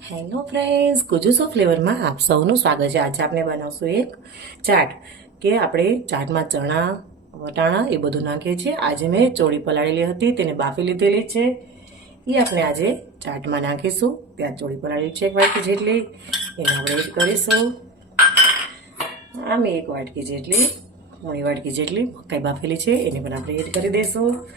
Hello friends ગુજુસો ફ્લેવરમાં આપ સૌનું સ્વાગત છે. આજે આપણે બનાવશું એક ચાટ કે આપણે ચાટમાં ચણા, વટાણા એ બધું નાખીએ છીએ. આજે મેં ચોળી પલાળેલી હતી, તેને બાફી લીધેલી છે. એ આપણે આજે ચાટમાં નાખીશું. ત્યાં ચોળી પલાળેલી છે એક વાટકી જેટલી. એને આપણે એડ કરીશું. આમ એક વાટકી જેટલી મોડી વાટકી જેટલી મકાઈ બાફેલી છે. એને પણ આપણે એડ કરી દઈશું.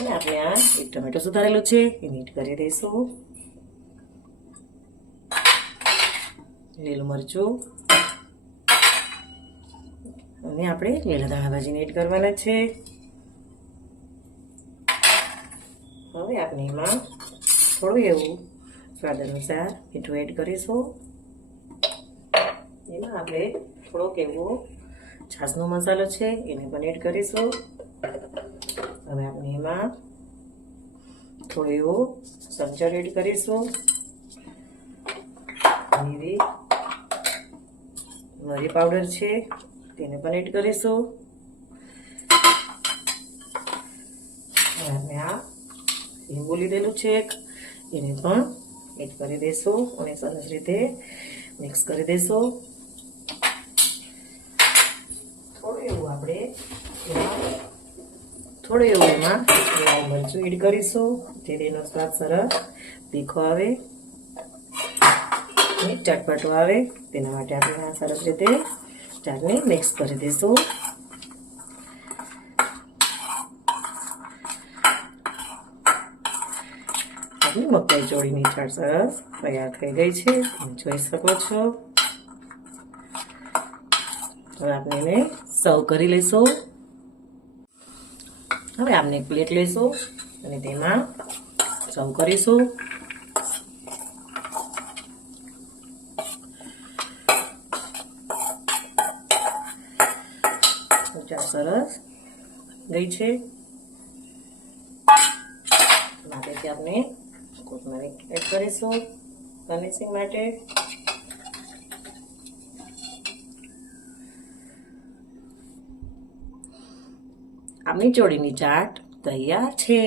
અને આપણે આ એક ટમેટો સુધારેલું છે, એ એડ કરી દઈશું. લીલું મરચું. અને આપણે લીલા ધાણા ભાજી એડ કરવાના છે. હવે આપણે એમાં થોડું એવું સ્વાદ અનુસાર મીઠું એડ કરીશું. એમાં આપણે થોડોક એવો છાસનો મસાલો છે, એને પણ એડ કરીશું. હવે આપણે એમાં થોડું એવું સંચર એડ કરીશું. એવી મરી પાવડર છે, તેને પણ એડ કરીશું. હવે આપણે આ લીંબુ લીધેલું છે એને પણ એડ કરી દઈશું અને સરસ રીતે મિક્સ કરી દઈશું. થોડું એવું આપણે થોડું એવું એમાં લાલ મરચું એડ કરીશું. જેથી એનો સ્વાદ સરસ તીખો આવે. અને ચટપટો આવે. તેના માટે આપણે આ સરસ રીતે ચાટને મિક્સ કરી દઈશું. મકાઈ ચોળીની ચાટ સરસ તૈયાર થઈ ગઈ છે. તમે જોઈ શકો છો. હવે આપણે એને સર્વ કરી લઈશું. હવે આપણે પ્લેટ લઈશું અને તેમાં સર્વ કરીશું. સરસ ગઈ છે. માટેથી આપણે કોથમરી એડ કરીશું. ગાર્નિશિંગ માટે આપણી ચોળીની ચાટ તૈયાર છે.